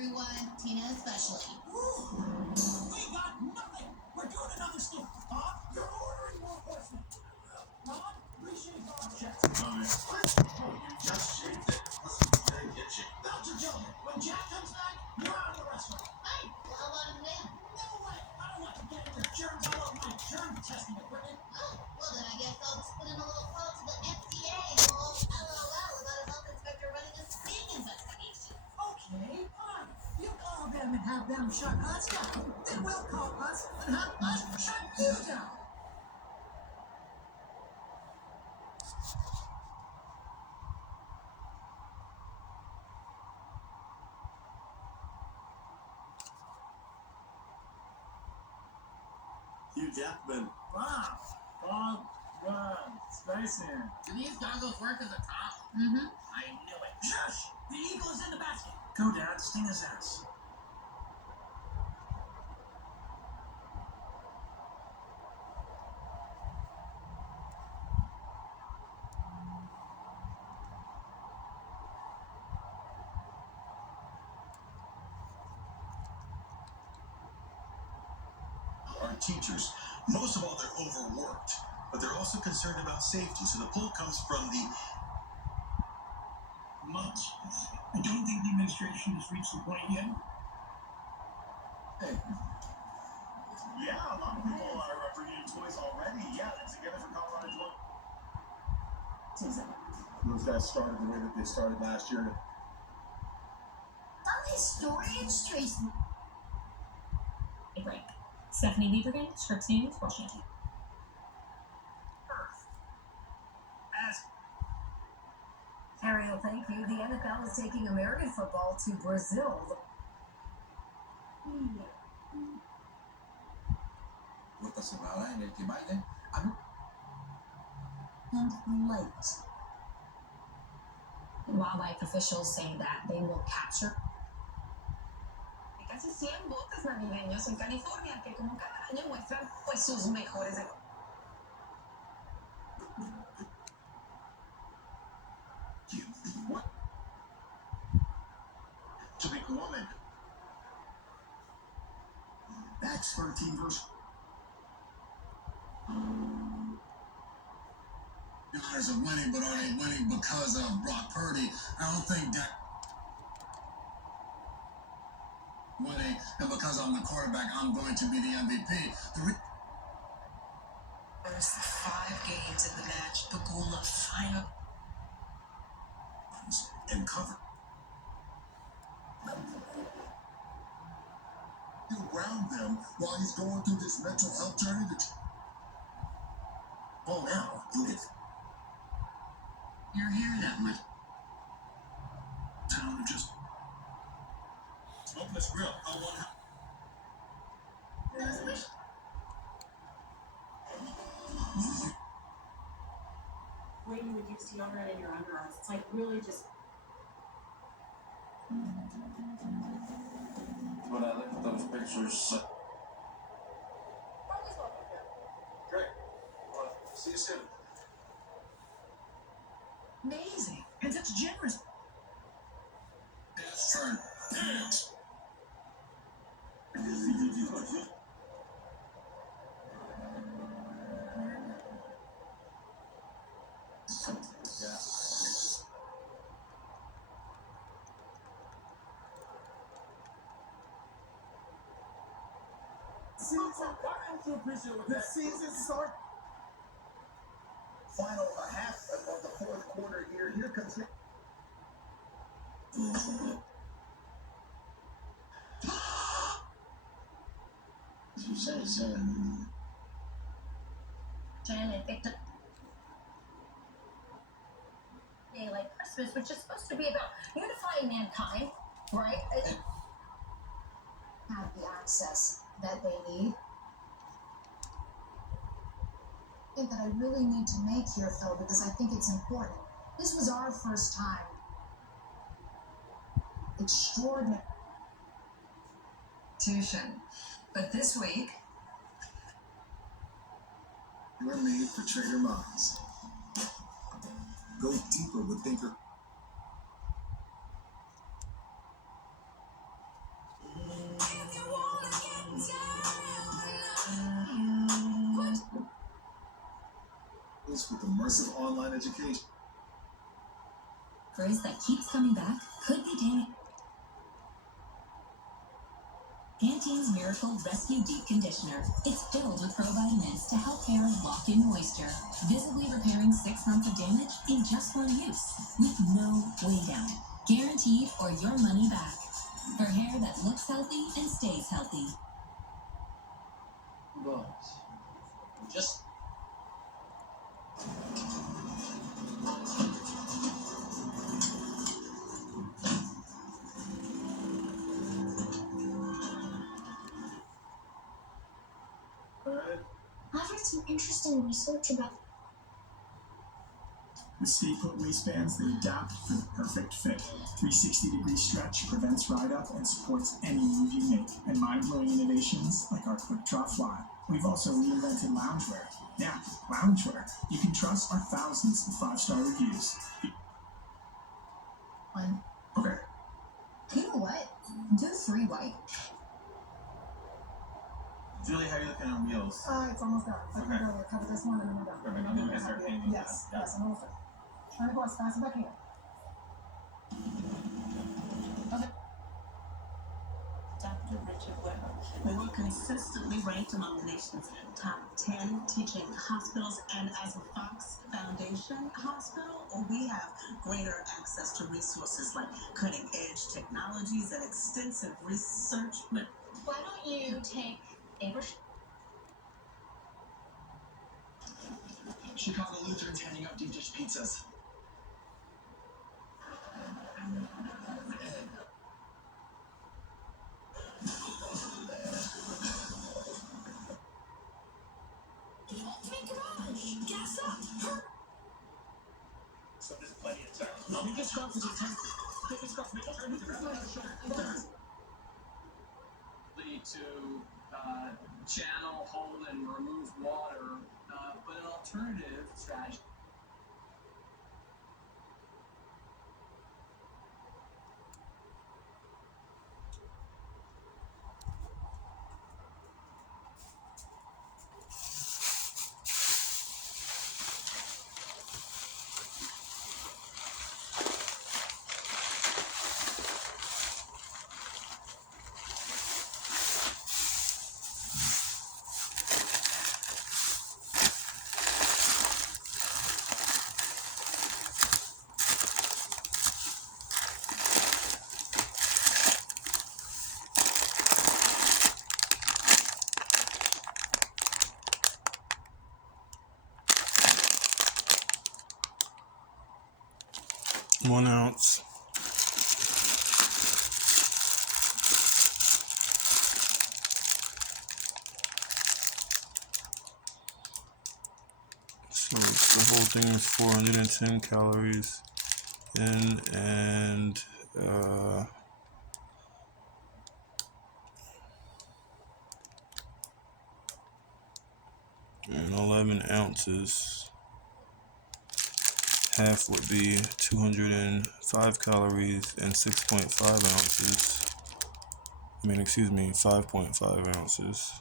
everyone, Tina especially. Ooh, we got nothing. We're doing another stick. Bob, you're ordering more horsemen. Ron, reshape our checks. Oh, you just shaved it. Listen, very itchy. Not your gentleman. When Jack comes back, you're out of the restaurant. Hey, I'll let him in. No way. I don't want to get into germs all over my germ testing equipment. Oh, well then I guess I'll just put in a little call to the FDA and we'll LOL about a health inspector running a sting investigation. Okay, fine. You call them and have them shut us down. Then we'll call us and have us shut you down. Hugh Jackman. Wow. Bob, Ron, Spicy. Do these goggles work as a top? Mm-hmm. I knew it. Shush! The eagle is in the basket. Go, Dad, sting his ass. Our teachers, most of all, they're overworked, but they're also concerned about safety. So the pull comes from the Months. I don't think the administration has reached the point yet. Hey. Yeah, a lot of people are bringing in toys already. Yeah, they're together for Colorado Toy Season. Those guys started the way that they started last year. Some historians trace A break. Stephanie Lieberman, Scripps News, Washington. Ariel, thank you. The NFL is taking American football to Brazil. And late. Wildlife officials say that they will capture casi 100 botes navideños en California que como cada año muestran pues sus mejores What? To be a woman. Acts 13 verse. Guys are winning, but are they winning because of Brock Purdy? I don't think that winning, and because I'm the quarterback, I'm going to be the MVP. First 5 games in the match, Pagula final And cover. Around them while he's going through this mental health journey. Oh, now you get. You're hearing that much. Town of just Smokeless grill. I want to. Way you would use deodorant in your underarms. It's like really just. When I look at those pictures. Great. Well, see you soon. Amazing. And such generous. Dad's turn. Dance. The season start. Final half of the fourth quarter here. Here comes the. You say so. Janet picked up a day like Christmas, which is supposed to be about unifying mankind, right? Have the access that they need. I think that I really need to make here, Phil, because I think it's important. This was our first time. Extraordinary. tuition. But this week, We're made for trader minds. Go deeper with Thinker. promise of online education. Phrase that keeps coming back could be damaged. Pantene's Miracle Rescue Deep Conditioner. It's filled with provitamins to help hair lock in moisture, visibly repairing 6 months of damage in just one use, with no way down. Guaranteed or your money back. For hair that looks healthy and stays healthy. But just I've read some interesting research about With stay-put waistbands, they adapt for the perfect fit. 360-degree stretch prevents ride-up and supports any move you make. And mind-blowing innovations like our Quick Draw Fly. We've also reinvented loungewear. Yeah, loungewear. You can trust our thousands of 5-star reviews. One. Okay. You know what? Do 3 white. Julie, how are you looking on wheels? It's almost done. I think I'll cover this one and then I'm done. Perfect. I'm gonna start painting. Yes, yes, I'm almost done. Trying to go as fast as I can. Dr. Richard Weber. We were consistently ranked among the nation's top 10 teaching hospitals, and as a Fox Foundation hospital, we have greater access to resources like cutting-edge technologies and extensive research. Why don't you take Abraham? Chicago Lutherans handing out deep dish pizzas. So there's plenty of time. Make this scarf is intense. Make this scarf. To channel, hold, and remove water, but an alternative strategy. One ounce. So the whole thing is 410 calories in, and 11 ounces. Half would be 205 calories and 6.5 ounces. 5.5 ounces.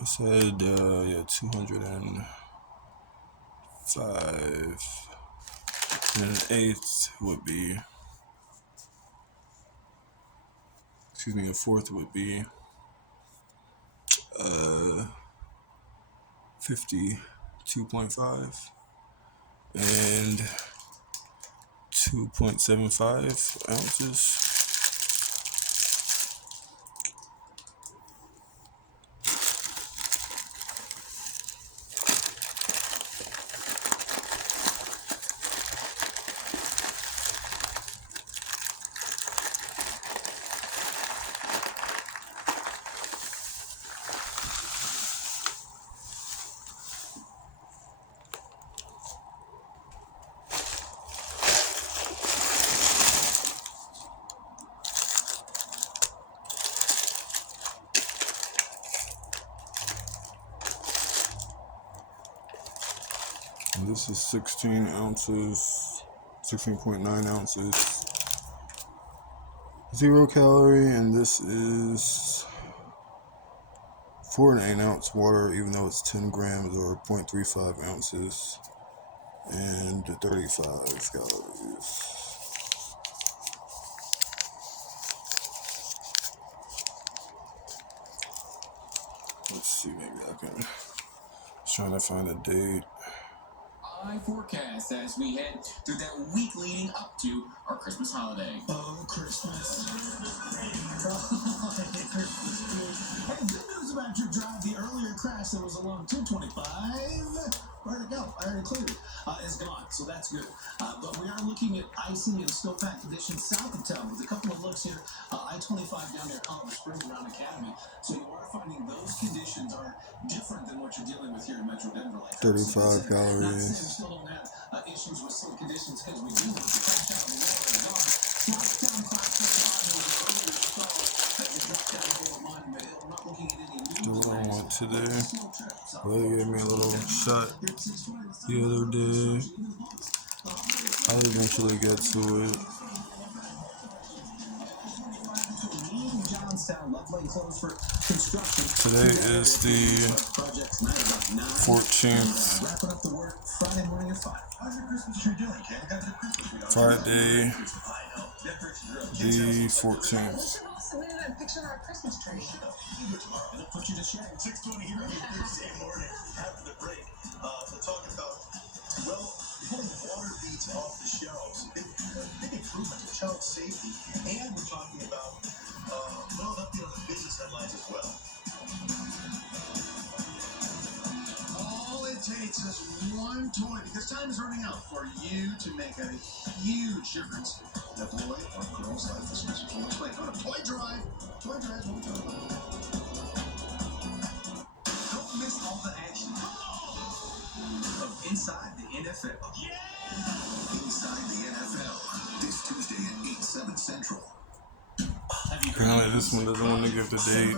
I said, 205. And an eighth would be, a fourth would be 52.5 and 2.75 ounces. And this is 16 ounces, 16.9 ounces. 0 calorie, and this is 4 1/8 ounce water, even though it's 10 grams or 0.35 ounces, and 35 calories. Let's see, maybe I can. Trying to find a date. I forecast as we head through that week leading up to our Christmas holiday. Oh, Christmas. Christmas, dude. Hey, good news about your drive. The earlier crash that was along 225. Where'd it go? I already cleared it. It's gone, so that's good. But we are looking at icy and snowpack conditions south of town with a couple of looks here. I-25 down there, Colorado Springs around Academy. So you are finding those conditions are different than what you're dealing with here in Metro Denver. Like 35 calories. Not saying we still don't have issues with some conditions because we do. But the crash out of the water is gone. Southtown Class 35 was an earlier stall that was dropped down over Monument Hill. We're not looking at any new Do what I want today. slow trips. Well, they gave me a little shot the other day. I'll eventually get to it. Today is the 14th. Friday, the 14th. So we didn't picture our Christmas tree. It'll put you to shame. 6:20 here on Thursday morning after the break. We're talking about, well, pulling water beads off the shelves. Big improvement to child safety. And we're talking about, well, up there on the business headlines as well. All it takes is one toy, because time is running out for you to make a huge difference. The boy or girl's life this Christmas. Let's play on a toy drive. Toy drive, what we talking about? Don't miss all the action from inside the NFL. Yeah! Inside the NFL. This Tuesday at 8/7 Central. Apparently this one doesn't want to give the date.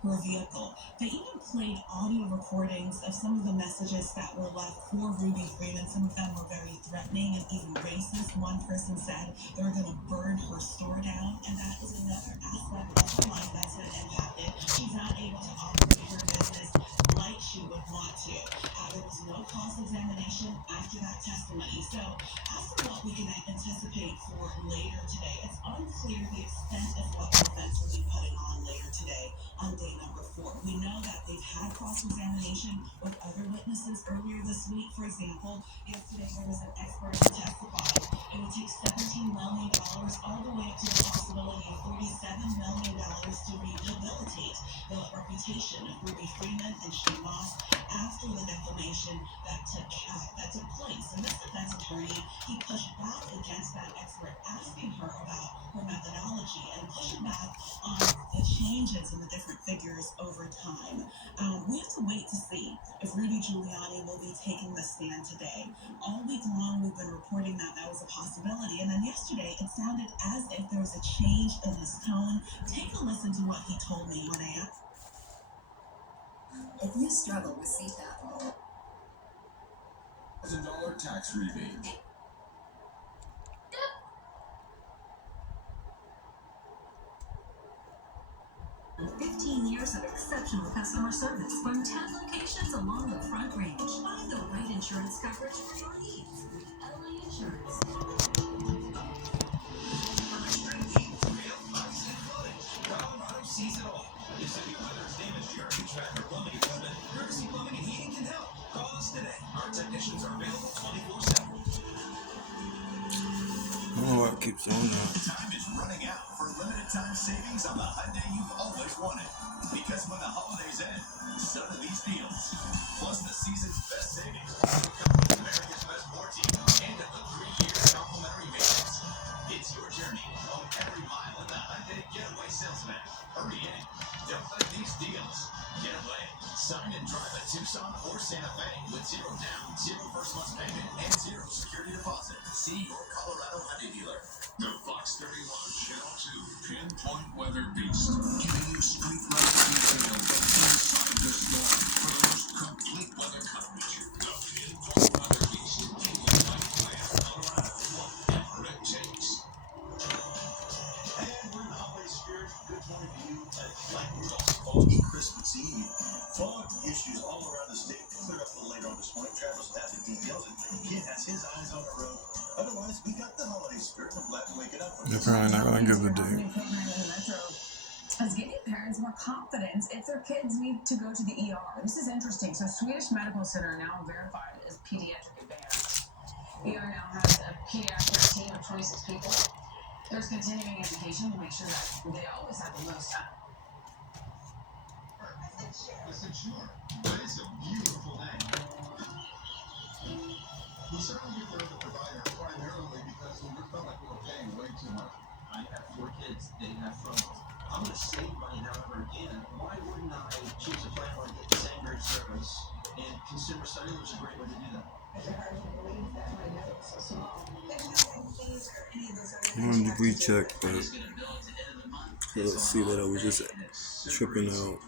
Her vehicle. They even played audio recordings of some of the messages that were left for Ruby Freeman. Some of them were very threatening and even racist. One person said they were going to burn her store down, and that is another aspect of her life that's been impacted. She's not able to operate her business like she would want to. There was no cross-examination after that testimony. So as to what we can anticipate for later today, it's unclear the extent of what defense will be putting on later today on day number 4. We know that they've had cross-examination with other witnesses earlier this week. For example, yesterday there was an expert who testified it would take $17 million all the way up to the possibility of $37 million to rehabilitate the reputation of Ruby Freeman and Shane Moss after the defamation that took place. And this defense attorney, he pushed back against that expert, asking her about her methodology and pushing back on the changes in the different figures over time. We have to wait to see if Rudy Giuliani will be taking the stand today. All week long, we've been reporting that that was a possibility. And then yesterday, it sounded as if there was a change in his tone. Take a listen to what he told me when I asked. If you struggle with CPAP, $1,000 tax rebate. 15 years of exceptional customer service from 10 locations along the Front Range. Find the right insurance coverage for your needs with LA Insurance. Colorado sees it all. If any weather's damaged your HVAC or plumbing equipment, Courtesy Plumbing and Heating can help. Call us today. Our technicians are available 24/7. I don't know why it keeps on that. Time is running out for limited time savings on the Hyundai you've always wanted. Because when the holidays end, so do these deals. Plus the season's best savings. Come with America's best warranty and up to 3 years complimentary maintenance. It's your journey on every mile in the Hyundai Getaway Salesman. Hurry in. Don't let these deals get away. Sign and drive a Tucson or Santa Fe with 0 down, 0 first month's payment, and 0 security deposit. See your Colorado Hyundai dealer. The Fox 31 Channel 2 Pinpoint Weather Beast, giving you street-level detail from inside the storm for the most complete weather coverage. The Pinpoint Weather Beast, King of Night Plan, Colorado, whatever it takes. foggy Christmas Eve. Fog issues all around the state cleared up a little later on this morning. Travis will have the details, and the kid has his eyes on the road. Otherwise, we got the holiday spirit. I'm glad to wake it up. They're probably not gonna give the date. Program in the Metro is giving parents more confidence if their kids need to go to the ER. This is interesting. So Swedish Medical Center now verified as pediatric advanced. ER now has a pediatric team of 26 people. There's continuing education to make sure that they always have the most time. Listen, sure, but it's a beautiful day. We certainly prefer the provider primarily because we felt like we were paying way too much. I have 4 kids. They have troubles. I'm going to save money however again. Why wouldn't I choose a plan where I get the same great service? And consumer cellular is a great way to do that. I wanted to recheck, but let's see that I was just tripping out.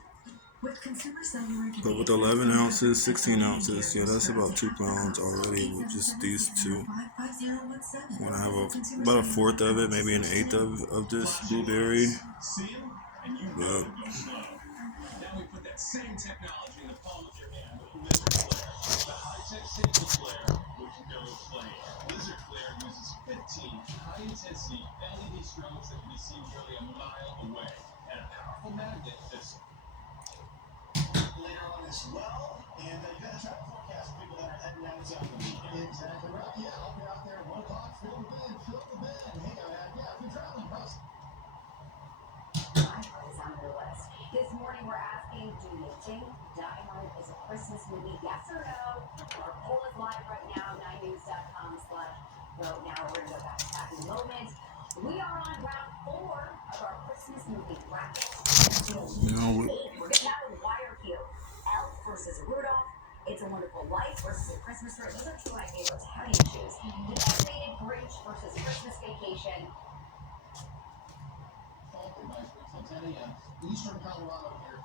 But with 11 ounces, 16 ounces, yeah, that's about 2 pounds already with just these two. When I have about a fourth of it, maybe an eighth of this blueberry. But Now we put that same technology in the palm of your hand with Lizard Flare. The high-tech safety flare with no flame. Lizard Flare uses 15 high-intensity LED strobes that can be seen nearly a mile away, and a powerful magnet that's Later on as well, and you got a travel forecast for people that are heading down south of the weekend. Exactly right. Yeah, I'll be out there at 1 o'clock. Fill the bin. Hey, yeah, if you're traveling, bus. My heart is on your list. This morning we're asking, do you think Die Hard is a Christmas movie? Yes or no? Our poll is live right now, 9news.com/vote. Now we're going to go back to happy moments. We are on round 4 of our Christmas movie bracket. you know what? We're getting out of the wire here. Elf versus Rudolph. It's a Wonderful Life versus A Christmas Story. Those are 2 of my favorites. How do you choose? The X-rated Grinch versus Christmas Vacation. Until 10 a.m. Eastern Colorado here.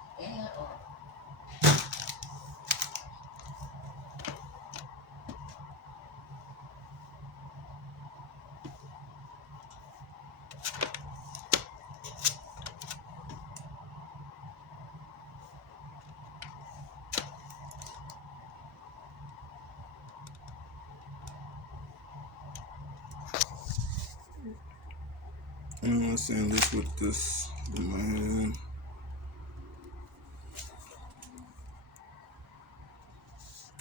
And I'm saying this with this in my hand.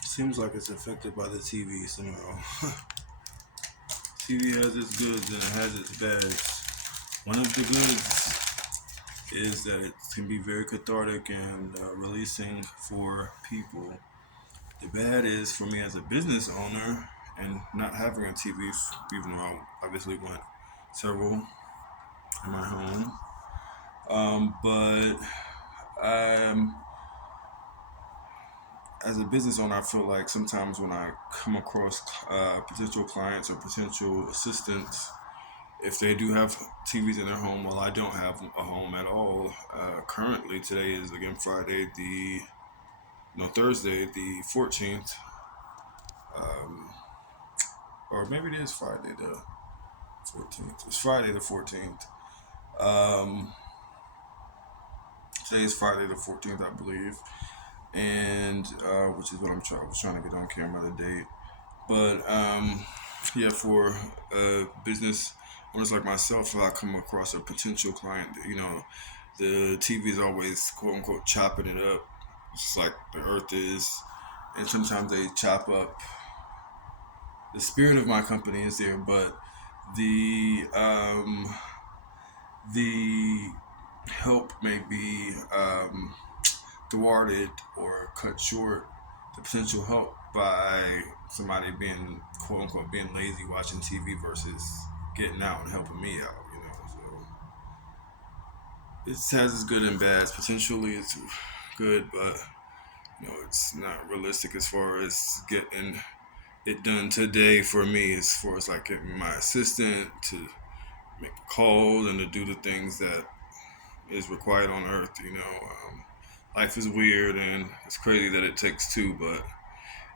Seems like it's affected by the TV somehow. TV has its goods and it has its bads. One of the goods is that it can be very cathartic and releasing for people. The bad is for me as a business owner and not having a TV, even though I obviously want several in my home. But as a business owner, I feel like sometimes when I come across potential clients or potential assistants, if they do have TVs in their home, well, I don't have a home at all. Currently, today is again Thursday, the 14th. Or maybe it is Friday the 14th. It's Friday the 14th. Today is Friday the 14th, I believe. And which is what I was trying to get on camera the date. But yeah, for business owners like myself, if I come across a potential client, the TV is always quote unquote chopping it up, just like the earth is, and sometimes they chop up. The spirit of my company is there, but the help may be thwarted or cut short, the potential help, by somebody being quote unquote being lazy watching TV versus getting out and helping me out, So it has its good and bads. Potentially it's good, but it's not realistic as far as getting it done today for me, as far as like getting my assistant to make calls and to do the things that is required on earth. Life is weird and it's crazy that it takes 2, but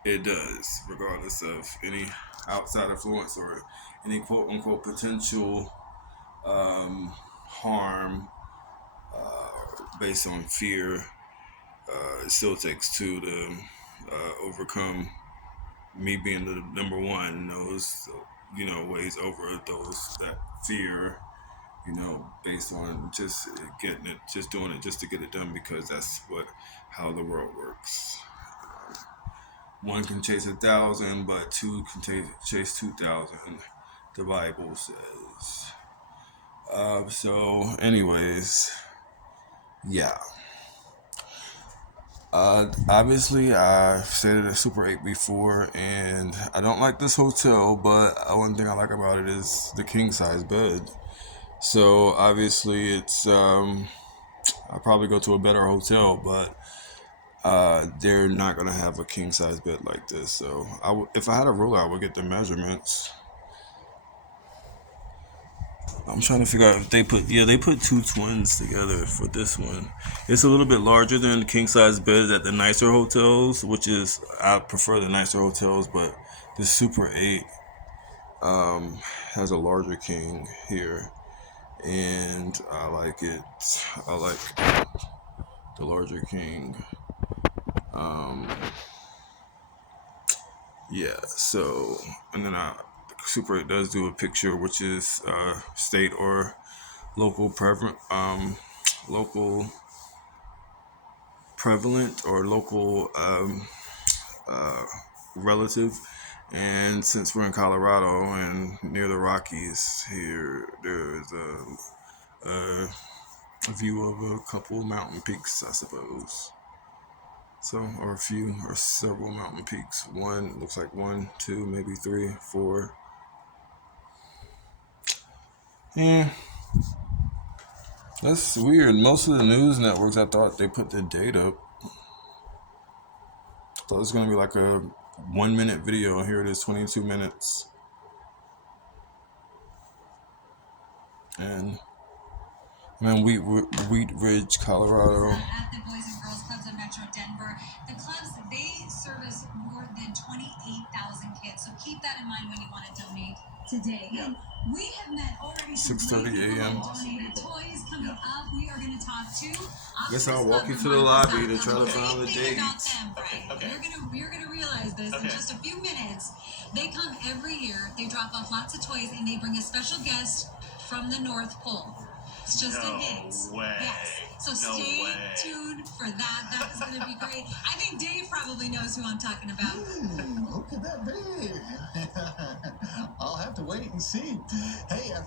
it does, regardless of any outside influence or any quote unquote potential harm, based on fear. It still takes two to overcome me being the number one. Those ways over those that fear. Based on just getting it, just doing it, just to get it done, because that's how the world works. One can chase 1,000, but two can chase 2,000. The Bible says. So, anyways, yeah. Obviously, I've stayed at a Super 8 before, and I don't like this hotel, but one thing I like about it is the king size bed. So obviously, it's I'll probably go to a better hotel, but they're not gonna have a king size bed like this. So if I had a ruler, I would get the measurements. I'm trying to figure out if they put two twins together for this one. It's a little bit larger than king size beds at the nicer hotels, which is I prefer the nicer hotels, but the Super 8 has a larger king here, and I like it. I like the larger king. Yeah, so, and then Super 8 does do a picture, which is state or local local prevalent or local relative. And since we're in Colorado and near the Rockies here, there's a view of a couple mountain peaks, I suppose. So, or a few, or several mountain peaks. One, looks like 1, 2, maybe 3, 4. Yeah. That's weird. Most of the news networks, I thought they put the date up. I thought it was going to be like a 1-minute video. Here it is, 22 minutes. And I'm in Wheat Ridge, Colorado. At the Boys and Girls Clubs of Metro Denver, the clubs, they service more than 28,000 kids. So keep that in mind when you want to donate today. Yeah. And we have met already 6:30 a.m. donated toys coming up. We are going to talk to. Guess I'll walk you to the lobby to try to find the date. Okay. You're gonna realize this in just a few minutes. They come every year. They drop off lots of toys, and they bring a special guest from the North Pole. It's just a hint. Way. Yes. So stay tuned for that. That is going to be great. I think Dave probably knows who I'm talking about. Who could that be? I'll have to wait and see. Hey, it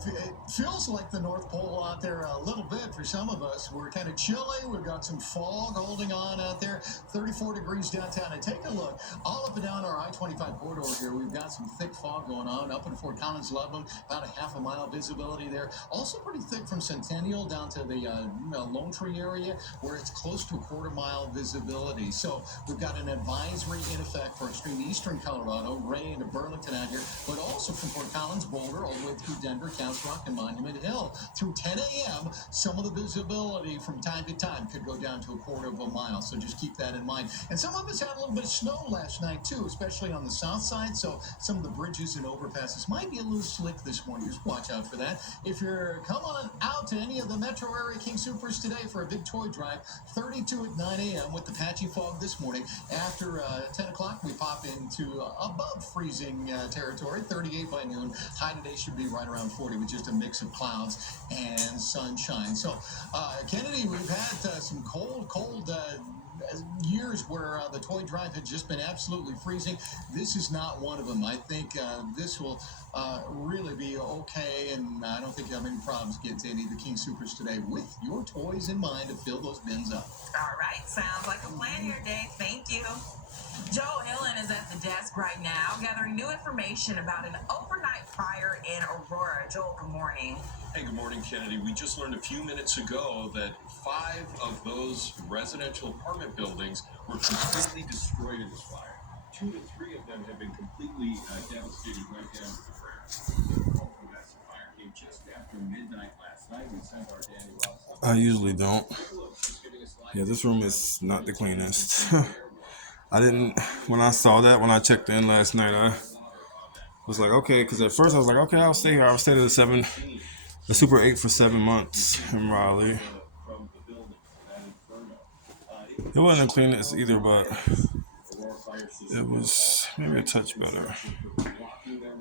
feels like the North Pole out there a little bit for some of us. We're kind of chilly. We've got some fog holding on out there. 34 degrees downtown. And take a look. All up and down our I-25 corridor here, we've got some thick fog going on. Up in Fort Collins, Loveland, about a half a mile visibility there. Also pretty thick from Centennial down to the Lone Tree area, where it's close to a quarter-mile visibility. So we've got an advisory in effect for extreme eastern Colorado, Ray into Burlington out here, but also from Fort Collins, Boulder, all the way through Denver, Counts Rock, and Monument Hill. Through 10 a.m., some of the visibility from time to time could go down to a quarter of a mile. So just keep that in mind. And some of us had a little bit of snow last night, too, especially on the south side. So some of the bridges and overpasses might be a little slick this morning. Just watch out for that. If you're coming out to any of the metro area King Supers today for a big toy drive, 32 at 9 a.m. with the patchy fog this morning. After 10 o'clock, we pop into above freezing territory, 38 by noon. High today should be right around 40 with just a mix of clouds and sunshine. So, Kennedy, we've had some cold years where the toy drive had just been absolutely freezing. This is not one of them. I think this will really be okay, and I don't think you have any problems getting to any of the King Supers today with your toys in mind to fill those bins up. All right, sounds like a plan here, Dave. Thank you. Joe Hillen is at the desk right now, gathering new information about an overnight fire in Aurora. Joel, good morning. Hey, good morning, Kennedy. We just learned a few minutes ago that 5 of those residential apartment buildings were completely destroyed in this fire. 2 to 3 of them have been completely devastated right down to the ground. The call for that fire came just after midnight last night. We sent our Danny Ross. I usually don't. Yeah, this room is not the cleanest. When I saw that, when I checked in last night, I was like, okay, because at first I was like, okay, I'll stay here. I'll stay to the Super 8 for 7 months in Raleigh. It wasn't the cleanest either, but it was maybe a touch better.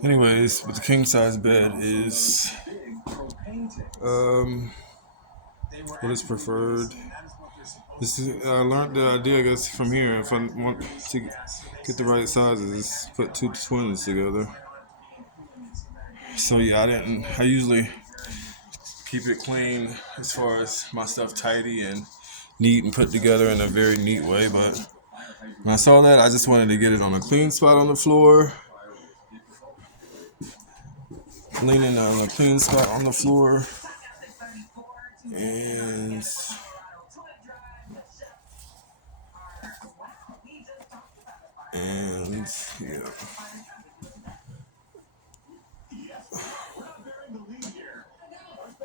Anyways, but the king size bed is what is preferred. This is, I learned the idea, I guess, from here. If I want to get the right sizes, put two twins together. So yeah, I usually keep it clean as far as my stuff tidy and neat and put together in a very neat way, but when I saw that, I just wanted to get it on a clean spot on the floor. Leaning on a clean spot on the floor. And yeah.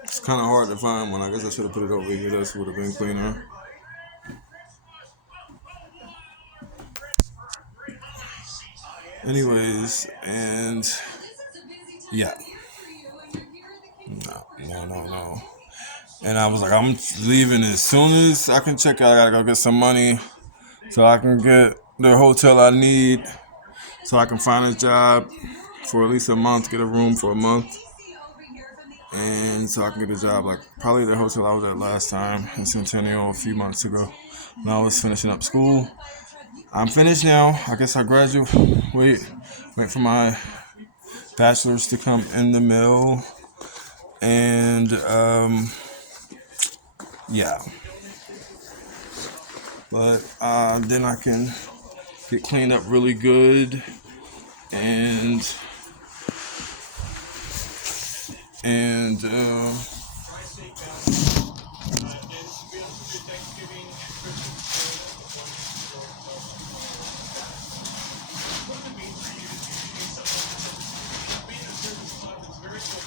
It's kind of hard to find one. I guess I should have put it over here. That would have been cleaner. Anyways, and yeah. No. And I was like, I'm leaving as soon as I can check out. I gotta go get some money so I can get the hotel I need, so I can find a job for at least a month, get a room for a month, and so I can get a job like probably the hotel I was at last time in Centennial a few months ago when I was finishing up school. I'm finished now. I guess I graduate. Wait for my bachelor's to come in the mail, and yeah. But then I can get cleaned up really good and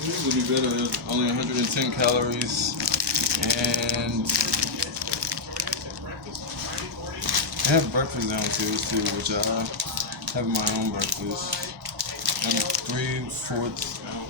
this would be better. Only 110 calories, and I have breakfast downstairs too, which I have my own breakfast. I'm 3/4 out.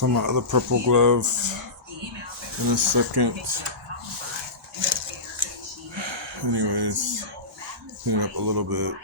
So my other purple glove in a second. Anyways, clean up a little bit.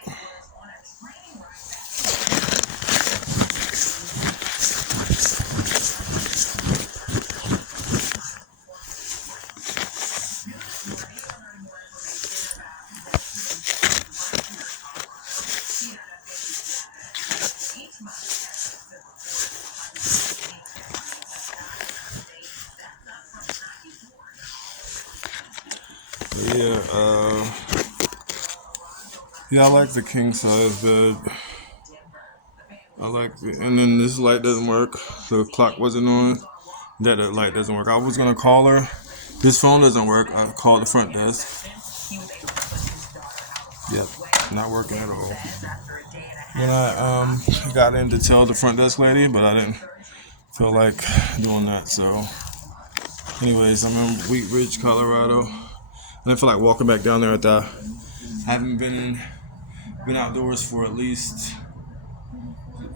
Yeah, I like the king size bed. I like it. And then this light doesn't work. The clock wasn't on. That light doesn't work. I was gonna call her. This phone doesn't work. I called the front desk. Yep, not working at all. When I got in to tell the front desk lady, but I didn't feel like doing that. So, anyways, I'm in Wheat Ridge, Colorado. I didn't feel like walking back down there at that. I haven't been outdoors for at least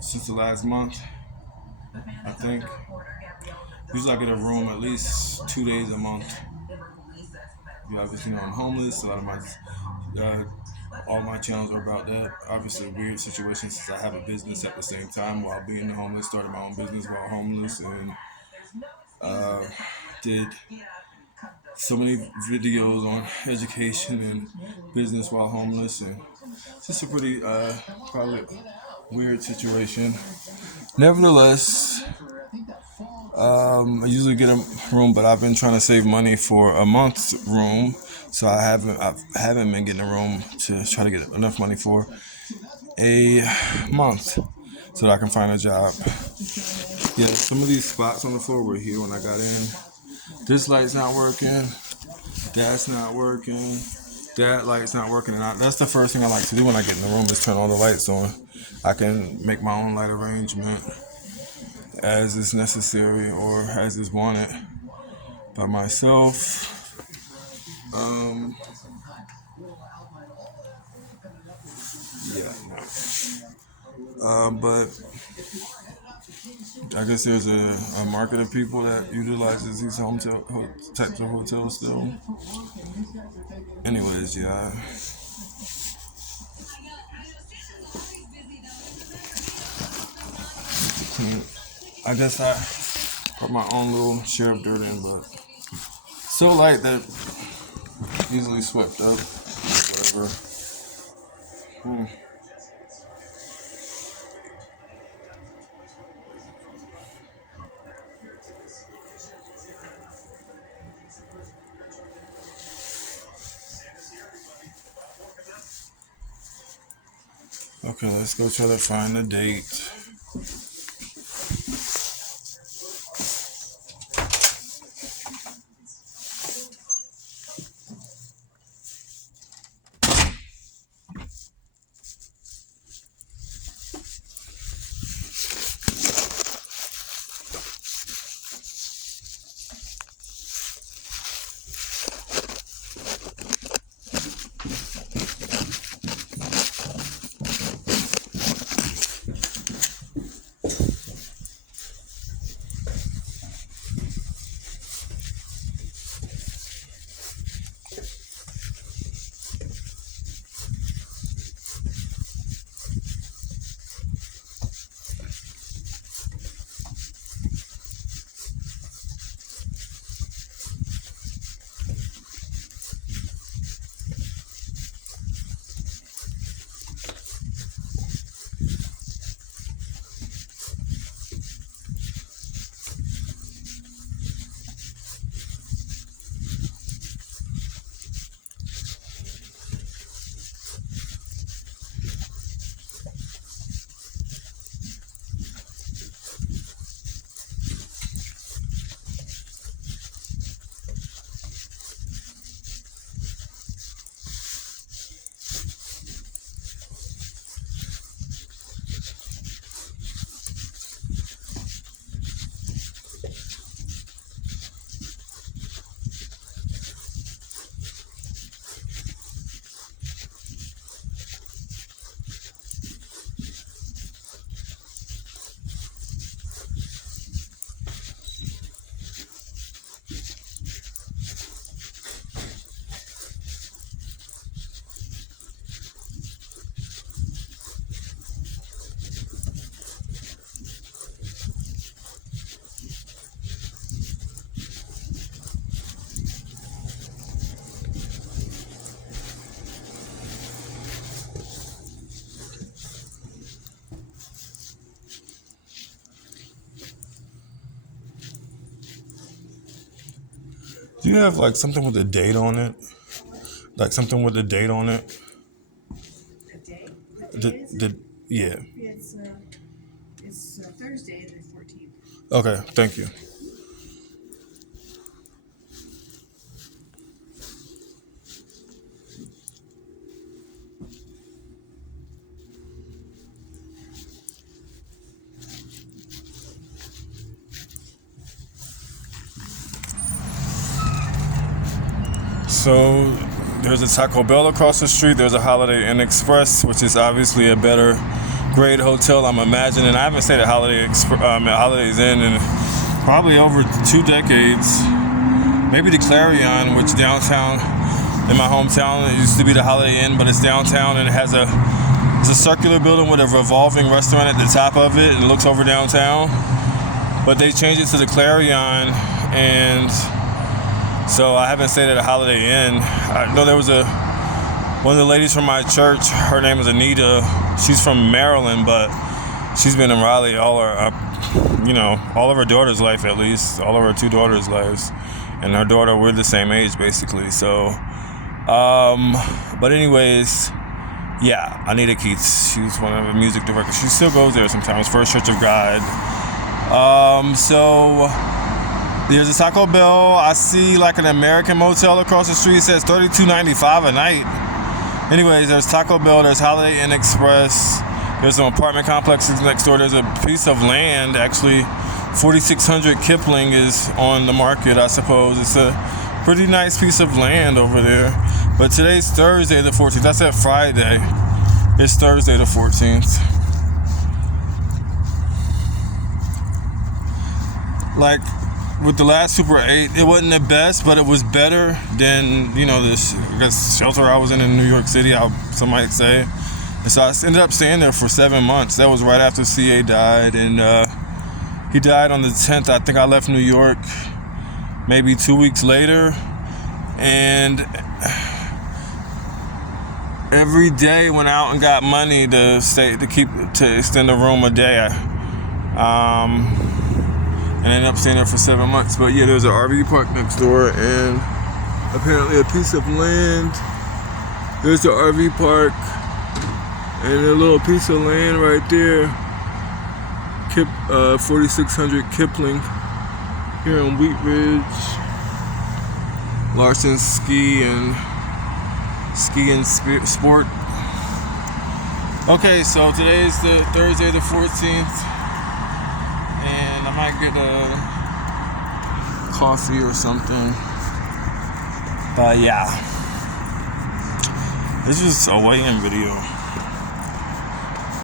since the last month, I think. Usually I get a room at least 2 days a month. Yeah, obviously, I'm homeless. A lot of my all my channels are about that. Obviously, weird situations since I have a business at the same time while being homeless. Started my own business while homeless, and did so many videos on education and business while homeless, and it's just a pretty probably weird situation. Nevertheless, I usually get a room, but I've been trying to save money for a month's room, so I haven't been getting a room to try to get enough money for a month so that I can find a job. Yeah, some of these spots on the floor were here when I got in. This light's not working. That's not working. That light's not working. And that's the first thing I like to do when I get in the room is turn all the lights on. I can make my own light arrangement as is necessary or as is wanted by myself. But I guess there's a market of people that utilizes these types of hotels still. Anyways, yeah. I guess I put my own little share of dirt in, but so light that easily swept up. Whatever. Okay, let's go try to find a date. Do you have like something with a date on it? Like something with a date on it? A day? Yeah. It's Thursday, the 14th. Okay, thank you. So there's a Taco Bell across the street. There's a Holiday Inn Express, which is obviously a better grade hotel, I'm imagining. I haven't stayed at Holidays Inn in probably over 2 decades. Maybe the Clarion, which downtown in my hometown, it used to be the Holiday Inn, but it's downtown and it's a circular building with a revolving restaurant at the top of it and it looks over downtown. But they changed it to the Clarion and so I haven't stayed at a Holiday Inn. I know there was one of the ladies from my church. Her name is Anita. She's from Maryland, but she's been in Raleigh all of her daughter's life, at least all of her 2 daughters' lives, and her daughter, we're the same age basically. So, but anyways. Yeah, Anita Keats. She's one of the music directors. She still goes there sometimes. First Church of God. So there's a Taco Bell. I see like an American motel across the street. It says $32.95 a night. Anyways, there's Taco Bell. There's Holiday Inn Express. There's some apartment complexes next door. There's a piece of land. Actually, 4600 Kipling is on the market, I suppose. It's a pretty nice piece of land over there. But today's Thursday the 14th. I said Friday. It's Thursday the 14th. Like with the last Super 8, it wasn't the best, but it was better than, this shelter I was in New York City, some might say. And so I ended up staying there for 7 months. That was right after CA died, and he died on the 10th. I think I left New York maybe 2 weeks later, and every day went out and got money to extend the room a day. And ended up staying there for 7 months. But yeah, there's an RV park next door, and apparently a piece of land. There's the RV park and a little piece of land right there. 4600 Kipling here in Wheat Ridge. Larson Ski and Sport. Okay, so today's the Thursday the 14th, and I might get a coffee or something. But yeah, this is a weigh-in video.